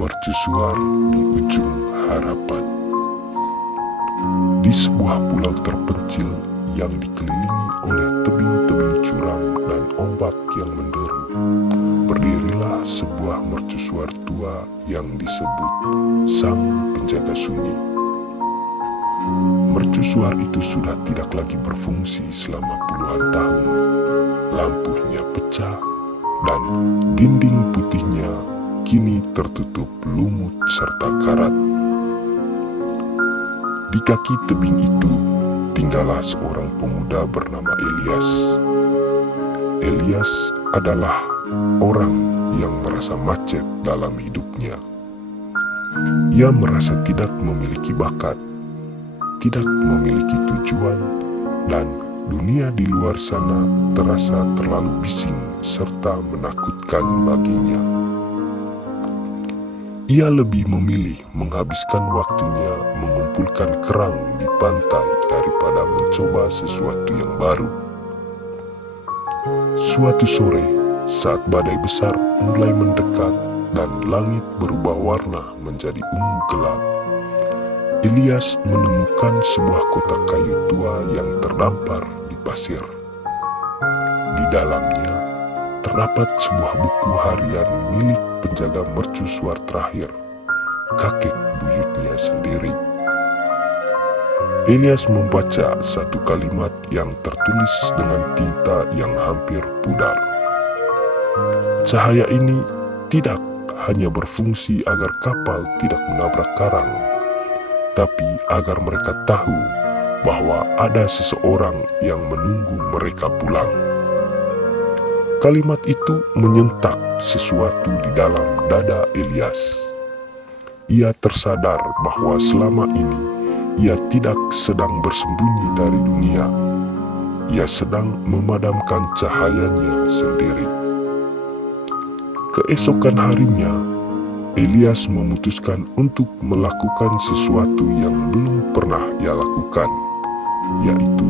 Mercusuar di ujung harapan. Di sebuah pulau terpencil yang dikelilingi oleh tebing-tebing curam dan ombak yang menderu, berdirilah sebuah mercusuar tua yang disebut Sang Penjaga Sunyi. Mercusuar itu sudah tidak lagi berfungsi selama puluhan tahun. Lampunya pecah dan dinding putihnya kini tertutup lumut serta karat. Di kaki tebing itu tinggallah seorang pemuda bernama Elias. Elias adalah orang yang merasa macet dalam hidupnya. Ia merasa tidak memiliki bakat, tidak memiliki tujuan, dan dunia di luar sana terasa terlalu bising serta menakutkan baginya. Ia lebih memilih menghabiskan waktunya mengumpulkan kerang di pantai daripada mencoba sesuatu yang baru. Suatu sore, saat badai besar mulai mendekat dan langit berubah warna menjadi ungu gelap, Elias menemukan sebuah kotak kayu tua yang terdampar di pasir. Di dalamnya terdapat sebuah buku harian milik penjaga mercusuar terakhir, kakek buyutnya sendiri. Elias membaca satu kalimat yang tertulis dengan tinta yang hampir pudar. Cahaya ini tidak hanya berfungsi agar kapal tidak menabrak karang, tapi agar mereka tahu bahwa ada seseorang yang menunggu mereka pulang. Kalimat itu menyentak sesuatu di dalam dada Elias. Ia tersadar bahwa selama ini ia tidak sedang bersembunyi dari dunia. Ia sedang memadamkan cahayanya sendiri. Keesokan harinya, Elias memutuskan untuk melakukan sesuatu yang belum pernah ia lakukan, yaitu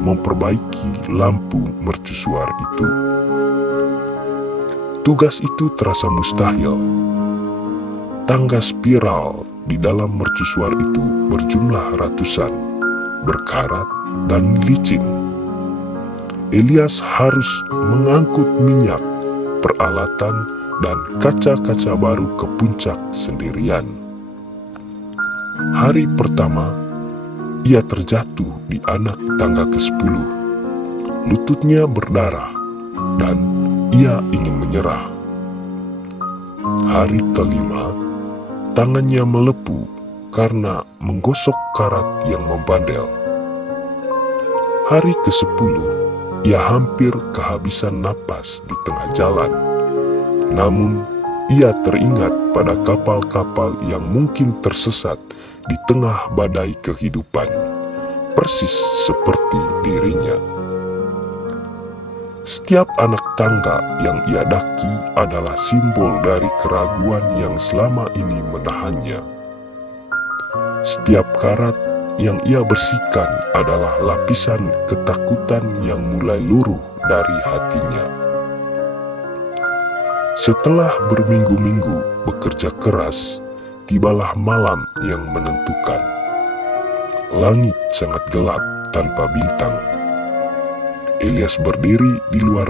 memperbaiki lampu mercusuar itu. Tugas itu terasa mustahil. Tangga spiral di dalam mercusuar itu berjumlah ratusan, berkarat dan licin. Elias harus mengangkut minyak, peralatan, dan kaca-kaca baru ke puncak sendirian. Hari pertama, ia terjatuh di anak tangga ke-10. Lututnya berdarah dan ia ingin menyerah. Hari kelima, tangannya melepuh karena menggosok karat yang membandel. Hari ke-10, ia hampir kehabisan napas di tengah jalan. Namun, ia teringat pada kapal-kapal yang mungkin tersesat di tengah badai kehidupan, persis seperti dirinya. Setiap anak tangga yang ia daki adalah simbol dari keraguan yang selama ini menahannya. Setiap karat yang ia bersihkan adalah lapisan ketakutan yang mulai luruh dari hatinya. Setelah berminggu-minggu bekerja keras, tibalah malam yang menentukan. Langit sangat gelap tanpa bintang. Elias berdiri di luar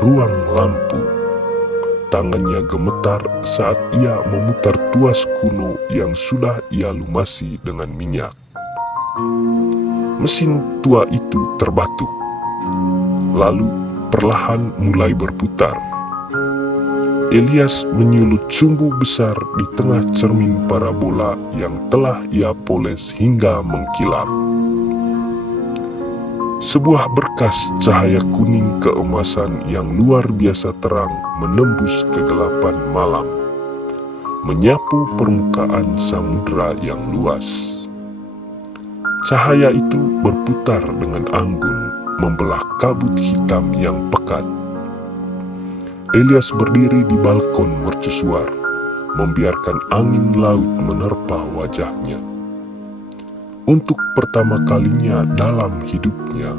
ruang lampu. Tangannya gemetar saat ia memutar tuas kuno yang sudah ia lumasi dengan minyak. Mesin tua itu terbatuk, lalu perlahan mulai berputar. Elias menyulut sumbu besar di tengah cermin parabola yang telah ia poles hingga mengkilap. Sebuah berkas cahaya kuning keemasan yang luar biasa terang menembus kegelapan malam, menyapu permukaan samudera yang luas. Cahaya itu berputar dengan anggun, membelah kabut hitam yang pekat. Elias berdiri di balkon mercusuar, membiarkan angin laut menerpa wajahnya. Untuk pertama kalinya dalam hidupnya,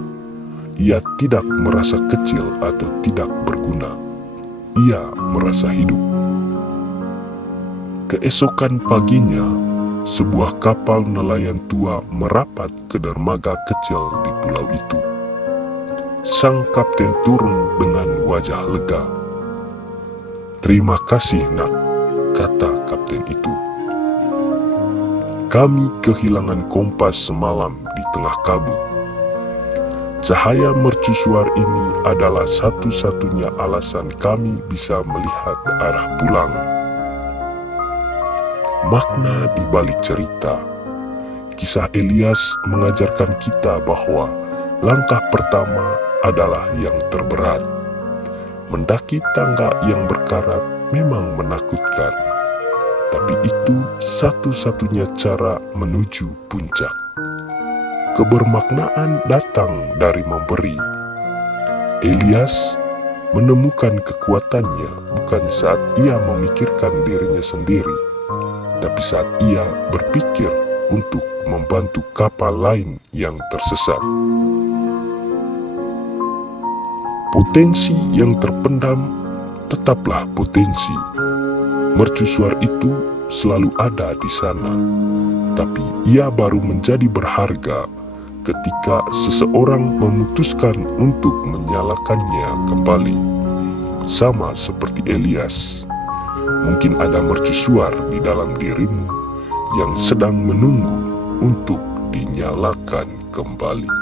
ia tidak merasa kecil atau tidak berguna. Ia merasa hidup. Keesokan paginya, sebuah kapal nelayan tua merapat ke dermaga kecil di pulau itu. Sang kapten turun dengan wajah lega. "Terima kasih, Nak," kata kapten itu. "Kami kehilangan kompas semalam di tengah kabut. Cahaya mercusuar ini adalah satu-satunya alasan kami bisa melihat arah pulang." Makna di balik cerita, kisah Elias mengajarkan kita bahwa langkah pertama adalah yang terberat. Mendaki tangga yang berkarat memang menakutkan, tapi itu satu-satunya cara menuju puncak. Kebermaknaan datang dari memberi. Elias menemukan kekuatannya bukan saat ia memikirkan dirinya sendiri, tapi saat ia berpikir untuk membantu kapal lain yang tersesat. Potensi yang terpendam tetaplah potensi. Mercusuar itu selalu ada di sana, tapi ia baru menjadi berharga ketika seseorang memutuskan untuk menyalakannya kembali. Sama seperti Elias, mungkin ada mercusuar di dalam dirimu yang sedang menunggu untuk dinyalakan kembali.